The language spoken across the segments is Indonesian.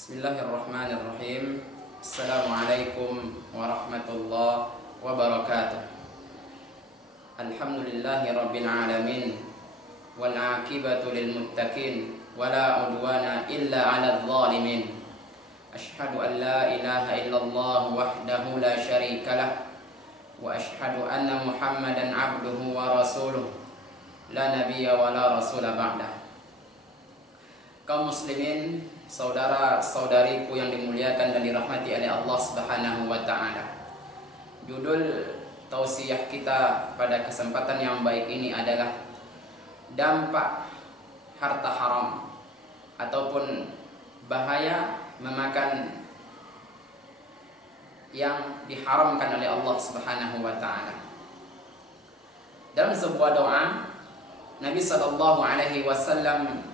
Bismillahirrahmanirrahim. Assalamualaikum warahmatullahi wabarakatuh. Alhamdulillahi rabbil alamin, wal aqibatu lil muttaqin, wala udwana illa 'alal zalimin. Asyhadu an la ilaha illallah wahdahu la syarika lah, wa asyhadu anna Muhammadan 'abduhu wa rasuluh, la nabiyya wa la rasula ba'dah. Kaum muslimin, saudara-saudariku yang dimuliakan dan dirahmati oleh Allah Subhanahu wa taala. Judul tausiah kita pada kesempatan yang baik ini adalah dampak harta haram ataupun bahaya memakan yang diharamkan oleh Allah Subhanahu wa taala. Dalam sebuah doa, Nabi sallallahu alaihi wasallam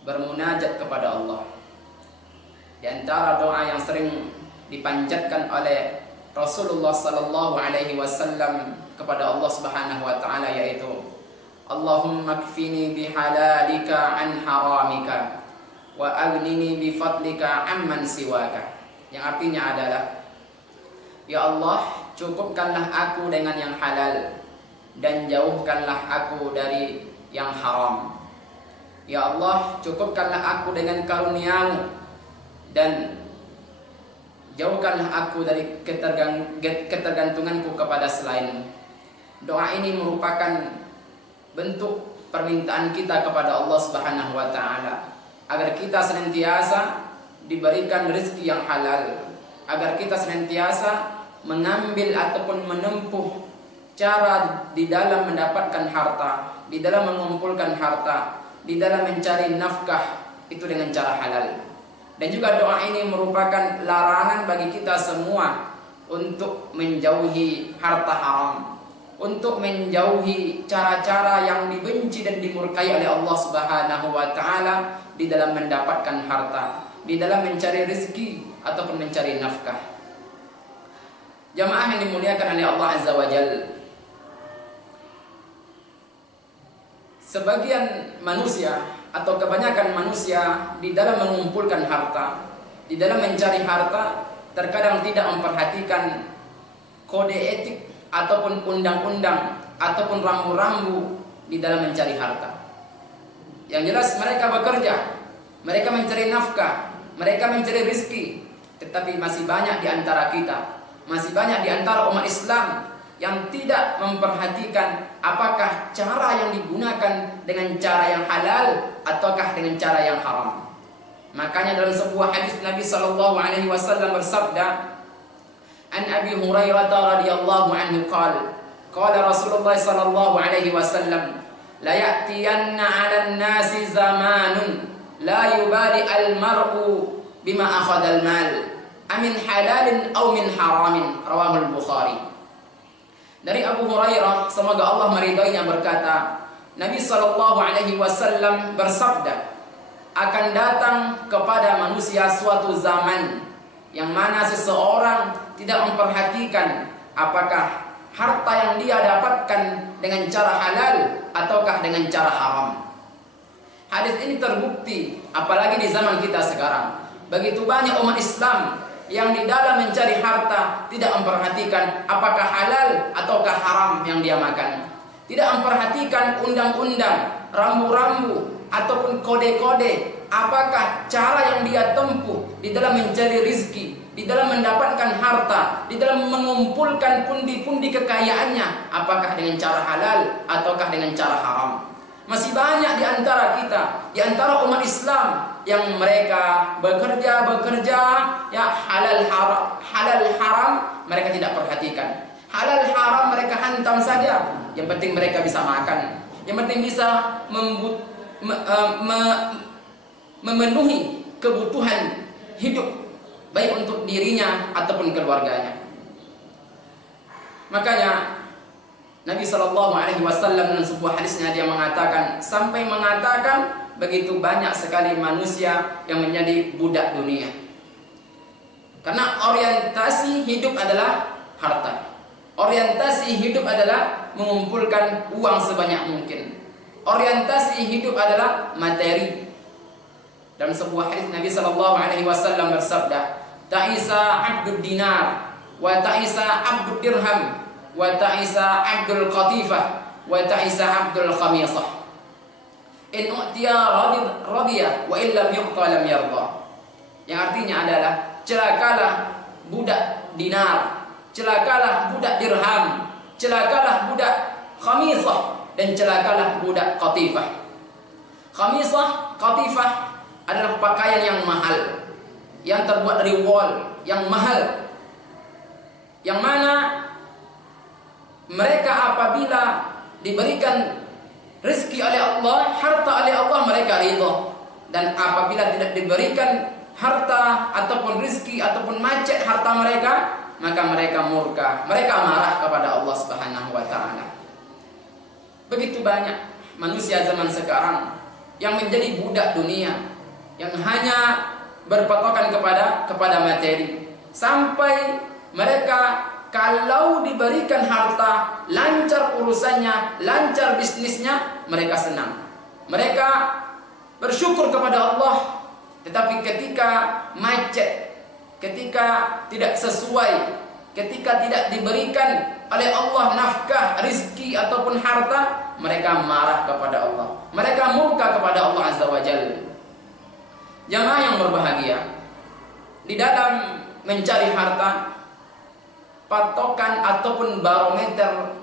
bermunajat kepada Allah. Di antara doa yang sering dipanjatkan oleh Rasulullah sallallahu alaihi wasallam kepada Allah Subhanahu wa taala yaitu Allahumma kfini bihalalika an haramika wa aghnini bifadlika amman siwaka. Yang artinya adalah, ya Allah, cukupkanlah aku dengan yang halal dan jauhkanlah aku dari yang haram. Ya Allah, cukupkanlah aku dengan karunia-Mu dan jauhkanlah aku dari ketergantunganku kepada selain-Mu. Doa ini merupakan bentuk permintaan kita kepada Allah Subhanahu wa taala agar kita senantiasa diberikan rezeki yang halal, agar kita senantiasa mengambil ataupun menempuh cara di dalam mendapatkan harta, di dalam mengumpulkan harta, di dalam mencari nafkah itu dengan cara halal. Dan juga doa ini merupakan larangan bagi kita semua untuk menjauhi harta haram, untuk menjauhi cara-cara yang dibenci dan dimurkai oleh Allah Subhanahu wa taala di dalam mendapatkan harta, di dalam mencari rezeki ataupun mencari nafkah. Jamaah yang dimuliakan oleh Allah Azza wa Jalla, sebagian manusia atau kebanyakan manusia di dalam mengumpulkan harta, di dalam mencari harta, terkadang tidak memperhatikan kode etik ataupun undang-undang ataupun rambu-rambu di dalam mencari harta. Yang jelas mereka bekerja, mereka mencari nafkah, mereka mencari rezeki, tetapi masih banyak di antara kita, masih banyak di antara umat Islam yang tidak memperhatikan apakah cara yang digunakan dengan cara yang halal ataukah dengan cara yang haram. Makanya dalam sebuah hadis Nabi sallallahu alaihi wasallam bersabda, An Abi Hurairah radhiyallahu anhu qala Rasulullah sallallahu alaihi wasallam, la ya'tiyanna 'alan nasi zamanun la yubali al-mar'u bima akhadha al-mal amin halalin aw min haramin, rawahul Bukhari. Dari Abu Hurairah, semoga Allah meridainya, berkata, Nabi sallallahu alaihi wasallam bersabda, akan datang kepada manusia suatu zaman yang mana seseorang tidak memperhatikan apakah harta yang dia dapatkan dengan cara halal ataukah dengan cara haram. Hadis ini terbukti apalagi di zaman kita sekarang. Begitu banyak umat Islam yang di dalam mencari harta tidak memperhatikan apakah halal ataukah haram yang dia makan. Tidak memperhatikan undang-undang, rambu-rambu ataupun kode-kode, apakah cara yang dia tempuh di dalam mencari rizki, di dalam mendapatkan harta, di dalam mengumpulkan pundi-pundi kekayaannya, apakah dengan cara halal ataukah dengan cara haram. Masih banyak di antara kita, di antara umat Islam yang mereka bekerja ya halal haram mereka tidak perhatikan. Halal haram mereka hantam saja. Yang penting mereka bisa makan, yang penting bisa memenuhi kebutuhan hidup baik untuk dirinya ataupun keluarganya. Makanya Nabi sallallahu alaihi wasallam dalam sebuah hadisnya dia mengatakan, sampai mengatakan begitu banyak sekali manusia yang menjadi budak dunia. Karena orientasi hidup adalah harta. Orientasi hidup adalah mengumpulkan uang sebanyak mungkin. Orientasi hidup adalah materi. Dalam sebuah hadis Nabi sallallahu alaihi wasallam bersabda, "Ta'isa 'abdud dinar wa ta'isa 'abdud dirham wa ta'isa 'abdul qatifah wa ta'isa 'abdul khamisah. In u'tiya radiya wa illam yu'ta lam yarda." Yang artinya adalah celakalah budak dinar, celakalah budak dirham, celakalah budak khamisah, dan celakalah budak qatifah. Khamisah, qatifah adalah pakaian yang mahal, yang terbuat dari wol, yang mahal, yang mana mereka apabila diberikan rezeki oleh Allah, harta oleh Allah, mereka ridha. Dan apabila tidak diberikan harta ataupun rezeki ataupun macet harta mereka, maka mereka murka, mereka marah kepada Allah Subhanahu wa taala. Begitu banyak manusia zaman sekarang yang menjadi budak dunia, yang hanya berpatokan kepada materi, sampai mereka kalau diberikan harta, lancar urusannya, lancar bisnisnya, mereka senang. Mereka bersyukur kepada Allah. Tetapi ketika macet, ketika tidak sesuai, ketika tidak diberikan oleh Allah nafkah, rizki ataupun harta, mereka marah kepada Allah. Mereka murka kepada Allah Azza wa Jalla. Jamaah yang berbahagia, di dalam mencari harta, patokan ataupun barometer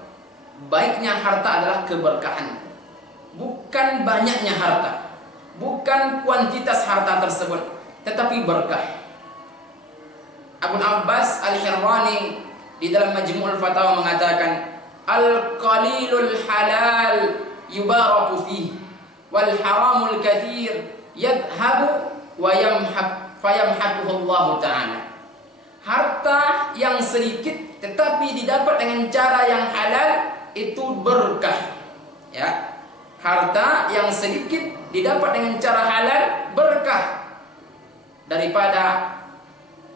baiknya harta adalah keberkahan, bukan banyaknya harta, bukan kuantitas harta tersebut, tetapi berkah. Abu Abbas Al-Hirrani di dalam Majmu'ul Fatawa mengatakan, "Al-qalilul halal yubaraku fihi, wal haramul katsir yadhhabu wa fayamhaquhu Allah Ta'ala." Harta yang sedikit tetapi didapat dengan cara yang halal itu berkah. Ya. Harta yang sedikit didapat dengan cara halal berkah, daripada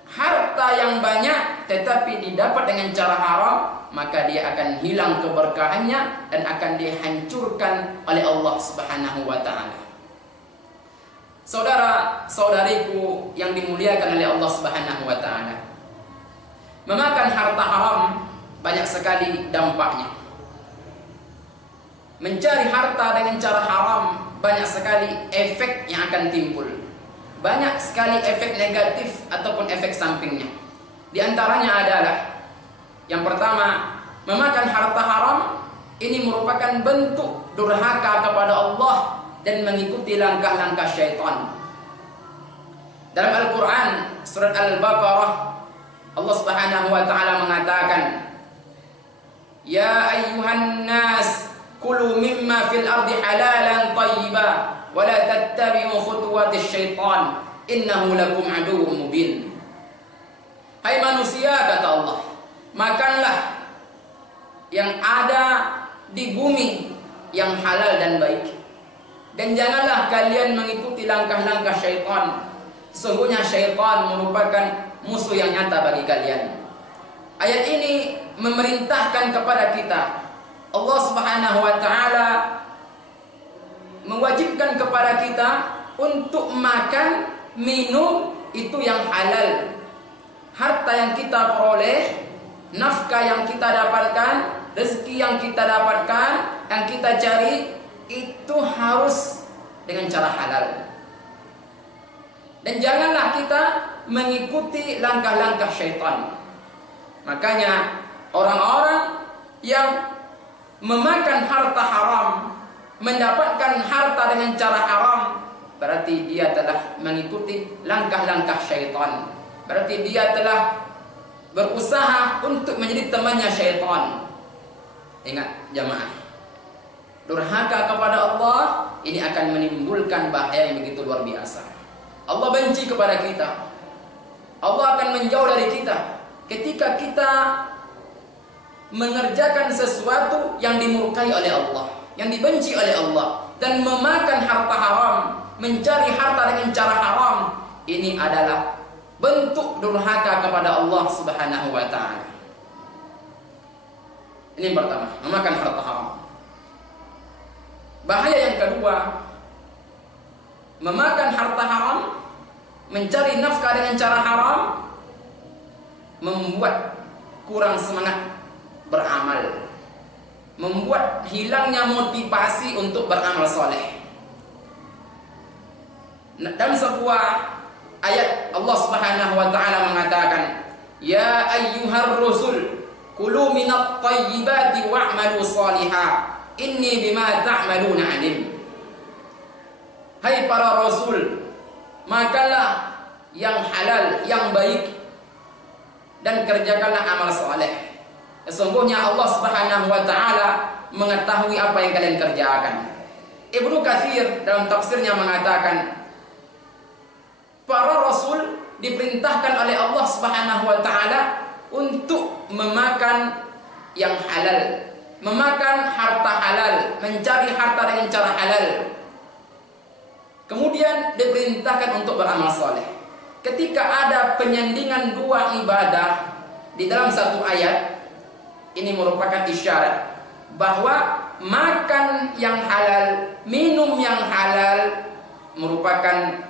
harta yang banyak tetapi didapat dengan cara haram, maka dia akan hilang keberkahannya dan akan dihancurkan oleh Allah Subhanahu wa taala. Saudara-saudariku yang dimuliakan oleh Allah Subhanahu wa taala, memakan harta haram banyak sekali dampaknya. Mencari harta dengan cara haram banyak sekali efek yang akan timbul. Banyak sekali efek negatif ataupun efek sampingnya. Di antaranya adalah, yang pertama, memakan harta haram ini merupakan bentuk durhaka kepada Allah dan mengikuti langkah-langkah syaitan. Dalam Al-Quran surat Al-Baqarah, Allah Subhanahu wa taala mengatakan, "Ya ayyuhan nas, kulu mimma fil ardi halalan thayyiba wa la tattabi'u khutuwatis syaitan innahu lakum aduwwum mubin." Hai manusia, kata Allah, makanlah yang ada di bumi yang halal dan baik, dan janganlah kalian mengikuti langkah-langkah syaitan. Sesungguhnya syaitan merupakan musuh yang nyata bagi kalian. Ayat ini memerintahkan kepada kita, Allah Subhanahu wa taala mewajibkan kepada kita untuk makan, minum itu yang halal. Harta yang kita peroleh, nafkah yang kita dapatkan, rezeki yang kita dapatkan, yang kita cari, itu harus dengan cara halal. Dan janganlah kita mengikuti langkah-langkah syaitan. Makanya orang-orang yang memakan harta haram, mendapatkan harta dengan cara haram, berarti dia telah mengikuti langkah-langkah syaitan. Berarti dia telah berusaha untuk menjadi temannya syaitan. Ingat jamaah, durhaka kepada Allah ini akan menimbulkan bahaya yang begitu luar biasa. Allah benci kepada kita. Allah akan menjauh dari kita ketika kita mengerjakan sesuatu yang dimurkai oleh Allah, yang dibenci oleh Allah, dan memakan harta haram, mencari harta dengan cara haram. Ini adalah bentuk durhaka kepada Allah Subhanahu wa taala. Ini yang pertama, memakan harta haram. Bahaya yang kedua, memakan harta haram mencari nafkah dengan cara haram membuat kurang semangat beramal, membuat hilangnya motivasi untuk beramal soleh. Dalam sebuah ayat Allah Subhanahu wa taala mengatakan, "Ya ayyuhar rusul, kulu minat thayyibati wa'malu shalihan, inni bima ta'maluna alim." Hai para rasul, makanlah yang halal, yang baik, dan kerjakanlah amal soleh. Sesungguhnya Allah Subhanahu wa taala mengetahui apa yang kalian kerjakan. Ibnu Katsir dalam tafsirnya mengatakan, para rasul diperintahkan oleh Allah Subhanahu wa taala untuk memakan yang halal, memakan harta halal, mencari harta dengan cara halal. Kemudian diperintahkan untuk beramal soleh. Ketika ada penyandingan dua ibadah di dalam satu ayat, ini merupakan isyarat bahwa makan yang halal, minum yang halal merupakan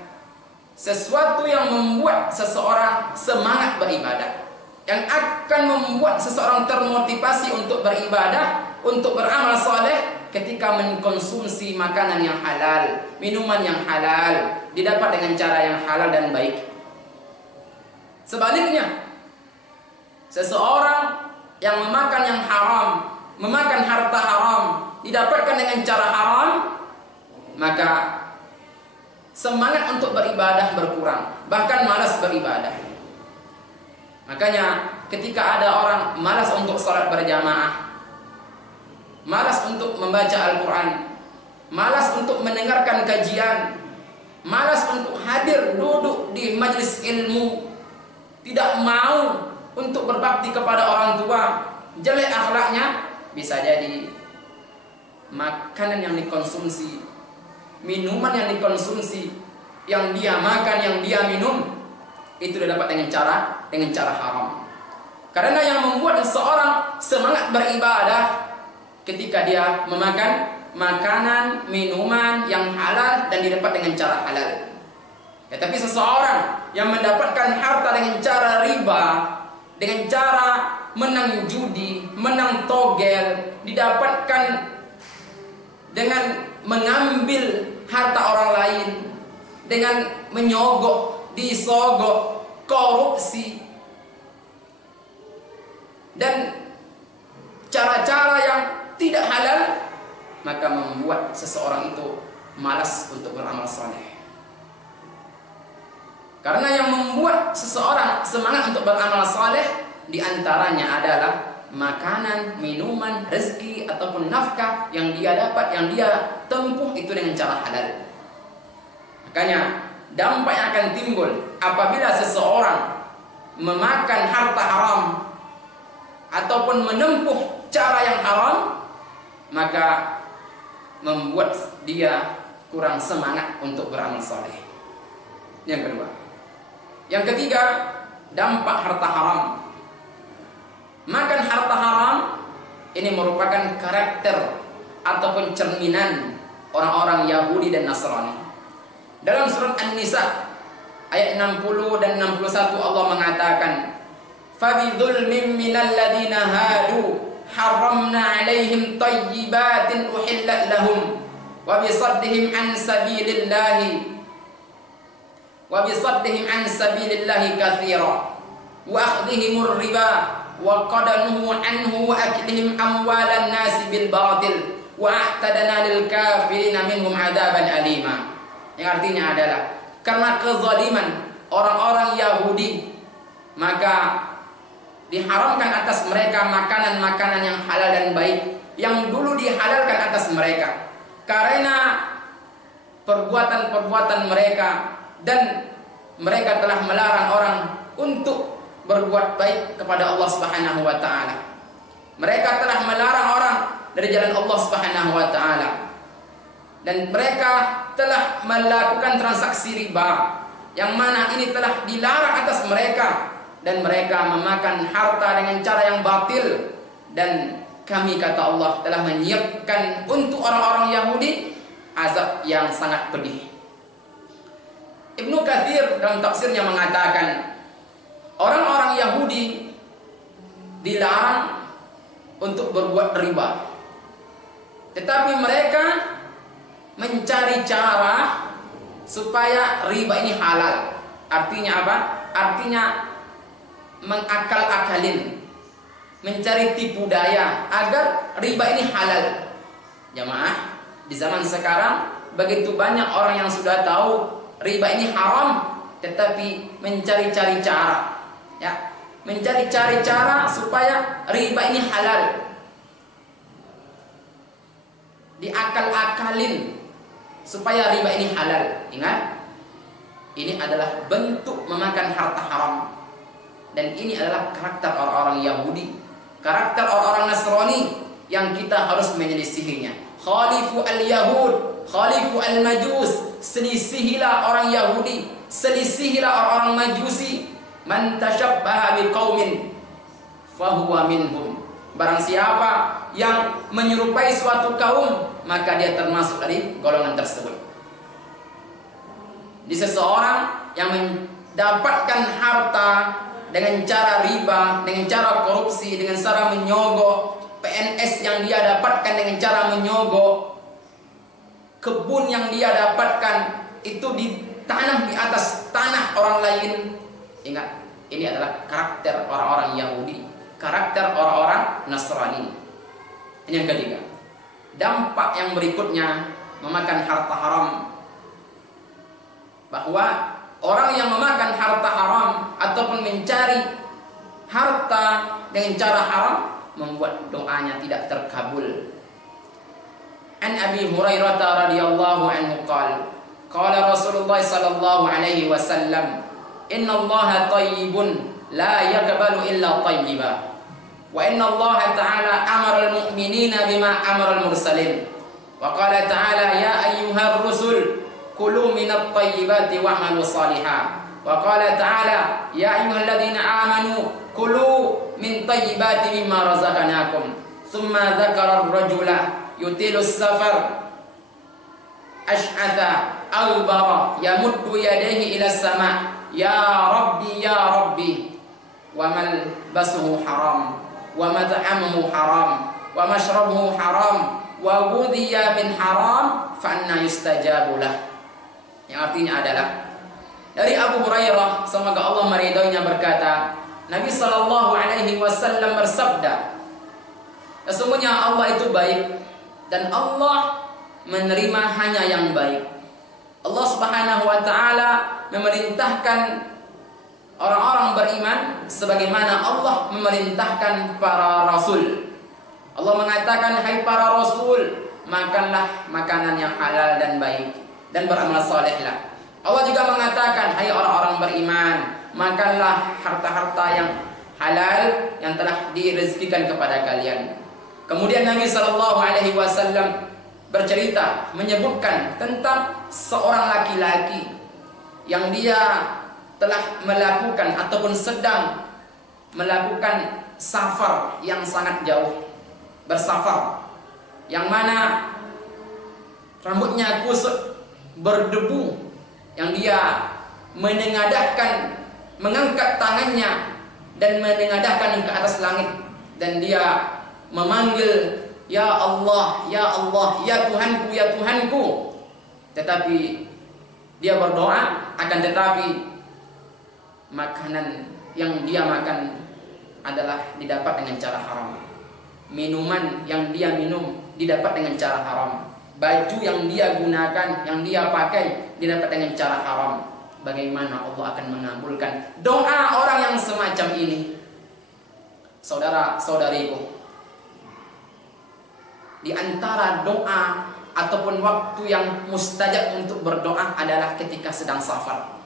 sesuatu yang membuat seseorang semangat beribadah, yang akan membuat seseorang termotivasi untuk beribadah, untuk beramal soleh ketika mengkonsumsi makanan yang halal, minuman yang halal, didapat dengan cara yang halal dan baik. Sebaliknya, seseorang yang memakan yang haram, memakan harta haram, didapatkan dengan cara haram, maka semangat untuk beribadah berkurang, bahkan malas beribadah. Makanya ketika ada orang malas untuk sholat berjamaah, malas untuk membaca Al-Quran, malas untuk mendengarkan kajian, malas untuk hadir duduk di majelis ilmu, tidak mau untuk berbakti kepada orang tua, jelek akhlaknya, bisa jadi makanan yang dikonsumsi, minuman yang dikonsumsi, yang dia makan, yang dia minum, itu didapat dengan cara haram. Karena yang membuat seseorang semangat beribadah ketika dia memakan makanan, minuman yang halal dan didapat dengan cara halal. Tetapi seseorang yang mendapatkan harta dengan cara riba, dengan cara menang judi, menang togel, didapatkan dengan mengambil harta orang lain, dengan menyogok, disogok, korupsi, dan cara-cara yang tidak halal, maka membuat seseorang itu malas untuk beramal soleh. Karena yang membuat seseorang semangat untuk beramal soleh diantaranya adalah makanan, minuman, rezeki ataupun nafkah yang dia dapat, yang dia tempuh itu dengan cara halal. Makanya dampak yang akan timbul apabila seseorang memakan harta haram ataupun menempuh cara yang haram, maka membuat dia kurang semangat untuk beramal soleh. Yang kedua. Yang ketiga, dampak harta haram. Makan harta haram ini merupakan karakter ataupun cerminan orang-orang Yahudi dan Nasrani. Dalam surat An-Nisa ayat 60 dan 61 Allah mengatakan, "Fabidzulmin minal ladina hadu haramna 'alaihim thayyibatin uhillat lahum wa bisaddihim an sabilillahi katsira wa akhdhihimur riba wa qadanuhu anhu wa aklihim amwalan nasi bil batil wa a'tadna lil kafirina minhum 'adaban alima." Yang artinya adalah karena kezaliman orang-orang Yahudi, maka diharamkan atas mereka makanan-makanan yang halal dan baik yang dulu dihalalkan atas mereka karena perbuatan-perbuatan mereka, dan mereka telah melarang orang untuk berbuat baik kepada Allah Subhanahu wa taala. Mereka telah melarang orang dari jalan Allah Subhanahu wa taala. Dan mereka telah melakukan transaksi riba yang mana ini telah dilarang atas mereka, dan mereka memakan harta dengan cara yang batil, dan kami, kata Allah, telah menyiapkan untuk orang-orang Yahudi azab yang sangat pedih. Ibnu Ibnu Katsir dalam tafsirnya mengatakan orang-orang Yahudi dilarang untuk berbuat riba, tetapi mereka mencari cara supaya riba ini halal. Artinya apa? Artinya mengakal-akalin, mencari tipu daya agar riba ini halal. Jamaah, di zaman sekarang begitu banyak orang yang sudah tahu riba ini haram, tetapi mencari-cari cara, ya, mencari-cari cara supaya riba ini halal. Diakal-akalin supaya riba ini halal. Ingat, ini adalah bentuk memakan harta haram. Dan ini adalah karakter orang-orang Yahudi, karakter orang-orang Nasrani yang kita harus menyelisihinya. Khalifu al-Yahud, khalifu al-Majus. Selisihilah orang Yahudi, selisihilah orang-orang Majusi. Man tashabbaha biqaumin fahuwa minhum. Barang siapa yang menyerupai suatu kaum, maka dia termasuk dari golongan tersebut. Di seseorang yang mendapatkan harta dengan cara riba, dengan cara korupsi, dengan cara menyogok, PNS yang dia dapatkan dengan cara menyogok, kebun yang dia dapatkan itu ditanam di atas tanah orang lain. Ingat, ini adalah karakter orang-orang Yahudi, karakter orang-orang Nasrani. Ini yang ketiga. Dampak yang berikutnya memakan harta haram, bahwa orang yang memakan harta haram ataupun mencari harta dengan cara haram membuat doanya tidak terkabul. An Abi Hurairah radhiyallahu anhu qala Rasulullah sallallahu alaihi wasallam, inna Allaha thayyibun la yaqbalu illa thayyiba. Wa inna Allah ta'ala amara al-mu'minina bima amara al-mursalin. Wa qala ta'ala ya ayyuhar rusul kulu minat tayyibati wa'malu salihah. Wa qala ta'ala ya ayyuhalladzina amanu kulu min tayyibati mimma razaqnakum. Thumma dzakara ar-rajula yutilus safar ash'atha albara yamuddu yadayhi ila as-sama' ya rabbi wa malbasuhu haram wa mat'amuhu haram wa mashrabuhu haram wa ghudhiya min haram fa anna yustajabu lah. Yang artinya adalah dari Abu Hurairah, semoga Allah meridhoinya, berkata, Nabi sallallahu alaihi wasallam bersabda, sesungguhnya Allah itu baik dan Allah menerima hanya yang baik. Allah Subhanahu wa taala memerintahkan orang-orang beriman sebagaimana Allah memerintahkan para rasul. Allah mengatakan, hai para rasul, makanlah makanan yang halal dan baik dan beramal salehlah. Allah juga mengatakan, hai orang-orang beriman, makanlah harta-harta yang halal yang telah direzekikan kepada kalian. Kemudian Nabi sallallahu alaihi wasallam bercerita, menyebutkan tentang seorang laki-laki yang dia telah melakukan ataupun sedang melakukan safar yang sangat jauh, bersafar, yang mana rambutnya kusut, berdebu, yang dia menengadahkan, mengangkat tangannya dan menengadahkan ke atas langit, dan dia memanggil, ya Allah, ya Allah, ya Tuhanku, ya Tuhanku. Tetapi dia berdoa, akan tetapi makanan yang dia makan adalah didapat dengan cara haram. Minuman yang dia minum didapat dengan cara haram. Baju yang dia gunakan, yang dia pakai didapat dengan cara haram. Bagaimana Allah akan mengabulkan doa orang yang semacam ini? Saudara-saudariku, di antara doa ataupun waktu yang mustajab untuk berdoa adalah ketika sedang safar.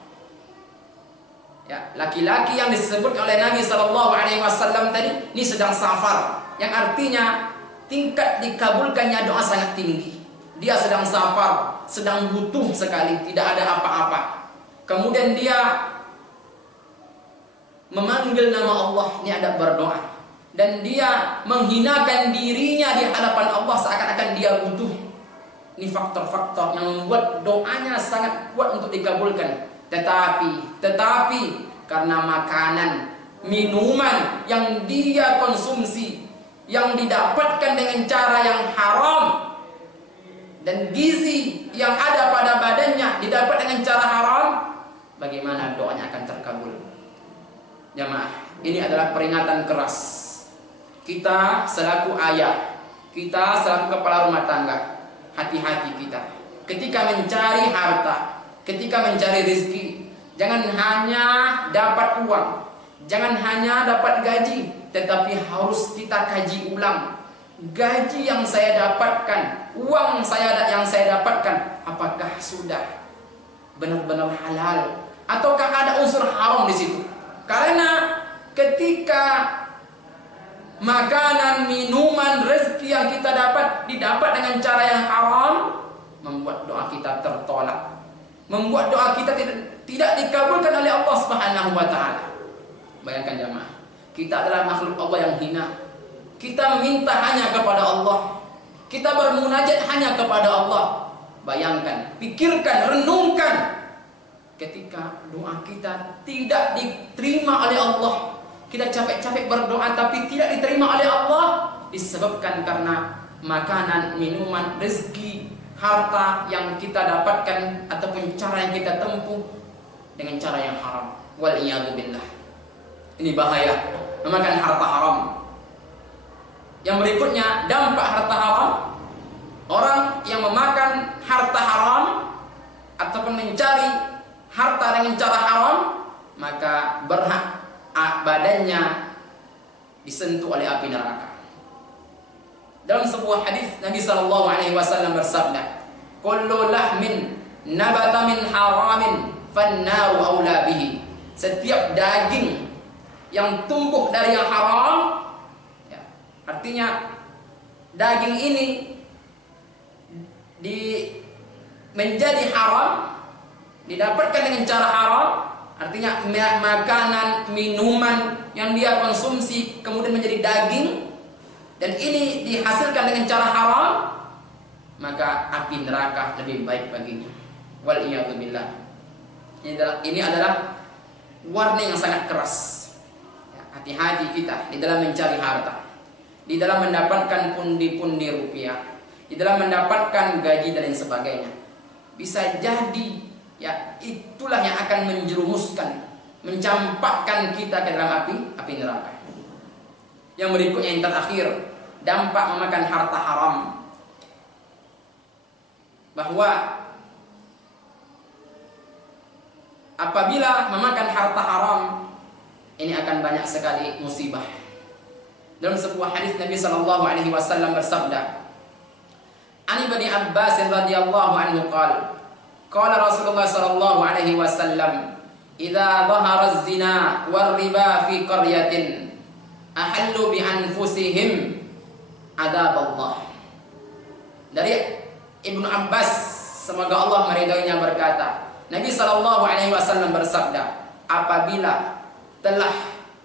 Ya, laki-laki yang disebut oleh Nabi sallallahu alaihi wasallam tadi ini sedang safar, yang artinya tingkat dikabulkannya doa sangat tinggi. Dia sedang safar, sedang butuh sekali, tidak ada apa-apa. Kemudian dia memanggil nama Allah, ini ada berdoa, dan dia menghinakan dirinya di hadapan Allah seakan-akan dia butuh. Ini faktor-faktor yang membuat doanya sangat kuat untuk dikabulkan. Tetapi karena makanan, minuman yang dia konsumsi, yang didapatkan dengan cara yang haram, dan gizi yang ada pada badannya didapat dengan cara haram, bagaimana doanya akan terkabul? Jamaah, ini adalah peringatan keras. Kita selaku ayah, kita selaku kepala rumah tangga, hati-hati kita ketika mencari harta, ketika mencari rezeki. Jangan hanya dapat uang, jangan hanya dapat gaji, tetapi harus kita kaji ulang. Gaji yang saya dapatkan, uang yang saya dapatkan, apakah sudah benar-benar halal ataukah ada unsur haram di situ? Karena ketika makanan, minuman, rezeki yang kita didapat dengan cara yang haram, membuat doa kita tertolak, membuat doa kita tidak dikabulkan oleh Allah Subhanahu wa taala. Bayangkan jamaah, kita adalah makhluk Allah yang hina. Kita meminta hanya kepada Allah, kita bermunajat hanya kepada Allah. Bayangkan, pikirkan, renungkan, ketika doa kita tidak diterima oleh Allah. Kita capek-capek berdoa tapi tidak diterima oleh Allah, disebabkan karena makanan, minuman, rezeki, harta yang kita dapatkan ataupun cara yang kita tempuh dengan cara yang haram. Wal'iyadu billah. Ini bahaya, memakan harta haram. Yang berikutnya, dampak harta haram. Orang yang memakan harta haram ataupun mencari harta dengan cara haram, maka berhak badannya disentuh oleh api neraka. Dalam sebuah hadis Nabi sallallahu alaihi wasallam bersabda, "Kullu lahmin nabata min haramin fannaru aula bihi." Setiap daging yang tumbuh dari yang haram, ya, artinya daging ini menjadi haram, didapatkan dengan cara haram, artinya makanan, minuman yang dia konsumsi kemudian menjadi daging, dan ini dihasilkan dengan cara haram, maka api neraka lebih baik baginya. Wal'iyadu billah. Ini adalah warning yang sangat keras. Hati-hati kita di dalam mencari harta, di dalam mendapatkan pundi-pundi rupiah, di dalam mendapatkan gaji dan lain sebagainya. Bisa jadi ya itulah yang akan menjerumuskan, mencampakkan kita ke dalam api neraka. Yang berikutnya, yang terakhir, dampak memakan harta haram, bahwa apabila memakan harta haram ini akan banyak sekali musibah. Dalam sebuah hadis Nabi sallallahu alaihi wasallam bersabda, "An Ibnu Abbas radhiyallahu anhu qala Rasulullah sallallahu alaihi wasallam, idza dhahara az-zina war riba fi qaryatin ahallu bi anfusihim adab Allah." Dari Ibnu Abbas, semoga Allah meridhoinya, berkata, Nabi sallallahu alaihi wasallam bersabda, apabila telah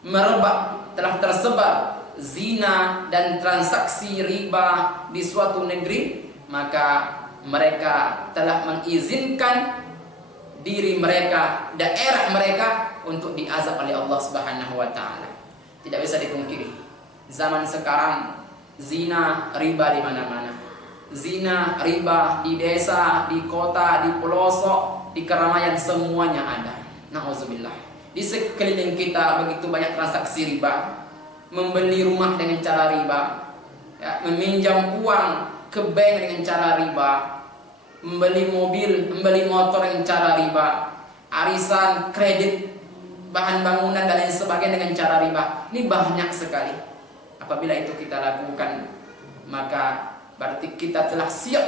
merebak, telah tersebar zina dan transaksi riba di suatu negeri, maka mereka telah mengizinkan diri mereka, daerah mereka untuk diazab oleh Allah Subhanahu wa taala. Tidak bisa dipungkiri, zaman sekarang zina, riba di mana-mana. Zina, riba di desa, di kota, di pelosok, di keramaian, semuanya ada. Nauzubillah. Di sekeliling kita begitu banyak transaksi riba, membeli rumah dengan cara riba, ya, meminjam uang ke bank dengan cara riba, membeli mobil, membeli motor dengan cara riba, arisan, kredit, bahan bangunan dan lain sebagainya dengan cara riba. Ini banyak sekali. Apabila itu kita lakukan, maka berarti kita telah siap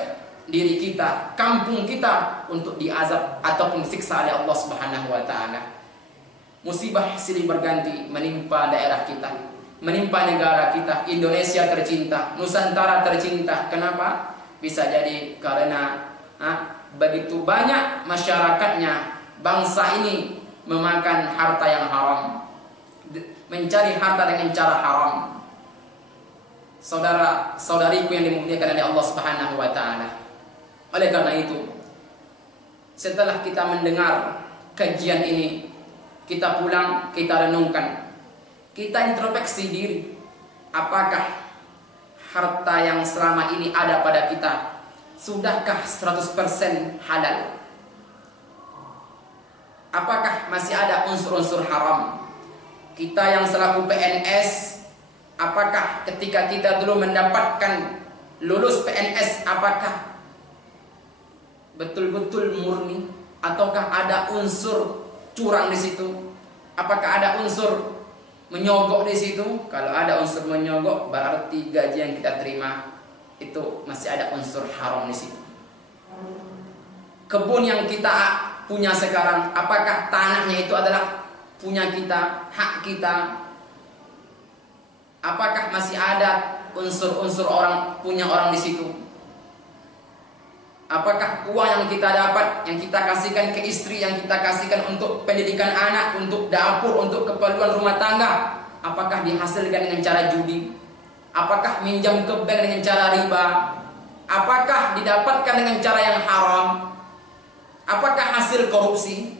diri kita, kampung kita untuk diazab ataupun siksa oleh Allah Subhanahu wa taala. Musibah silih berganti menimpa daerah kita, menimpa negara kita, Indonesia tercinta, Nusantara tercinta. Kenapa? Bisa jadi karena begitu banyak masyarakatnya, bangsa ini memakan harta yang haram, mencari harta dengan cara haram. Saudara-saudariku yang dimuliakan oleh Allah Subhanahu wa taala. Oleh karena itu, setelah kita mendengar kajian ini, kita pulang, kita renungkan, kita introspeksi diri. Apakah harta yang selama ini ada pada kita sudahkah 100% halal? Apakah masih ada unsur-unsur haram? Kita yang selaku PNS, apakah ketika kita dulu mendapatkan lulus PNS, apakah betul-betul murni ataukah ada unsur curang di situ? Apakah ada unsur menyogok di situ? Kalau ada unsur menyogok, berarti gaji yang kita terima itu masih ada unsur haram di situ. Kebun yang kita punya sekarang, apakah tanahnya itu adalah punya kita, hak kita? Apakah masih ada unsur-unsur punya orang di situ? Apakah uang yang kita dapat, yang kita kasihkan ke istri, yang kita kasihkan untuk pendidikan anak, untuk dapur, untuk keperluan rumah tangga, apakah dihasilkan dengan cara judi? Apakah minjam ke bank dengan cara riba? Apakah didapatkan dengan cara yang haram? Apakah hasil korupsi?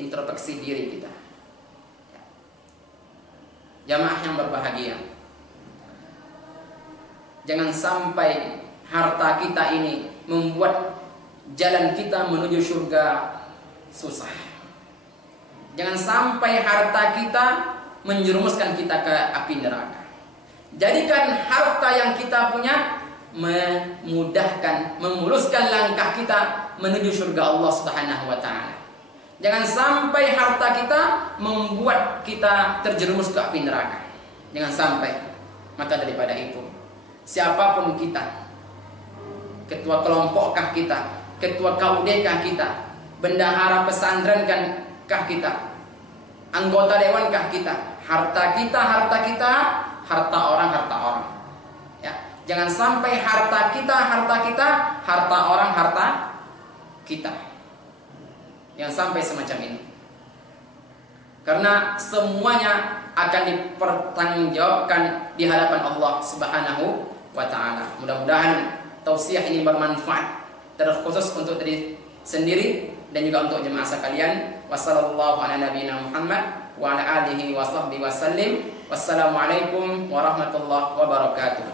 Introspeksi diri kita. Jamaah yang berbahagia, jangan sampai harta kita ini membuat jalan kita menuju surga susah. Jangan sampai harta kita menjerumuskan kita ke api neraka. Jadikan harta yang kita punya memudahkan, memuluskan langkah kita menuju surga Allah Subhanahu wa taala. Jangan sampai harta kita membuat kita terjerumus ke api neraka. Jangan sampai. Maka daripada itu, siapapun kita, ketua kelompokkah kita, ketua KUD-kah kita, bendahara pesantren kah kita, anggota dewankah kita, harta kita, harta orang. Ya, jangan sampai harta kita, harta orang, harta kita. Yang sampai semacam ini. Karena semuanya akan dipertanggungjawabkan di hadapan Allah Subhanahu wa taala. Mudah-mudahan tausiah ini bermanfaat, terkhusus untuk diri sendiri dan juga untuk jemaah sekalian. Wassallallahu ala nabiyina Muhammad wa ala alihi wa sahbihi wasallim. Wassalamualaikum warahmatullahi wabarakatuh.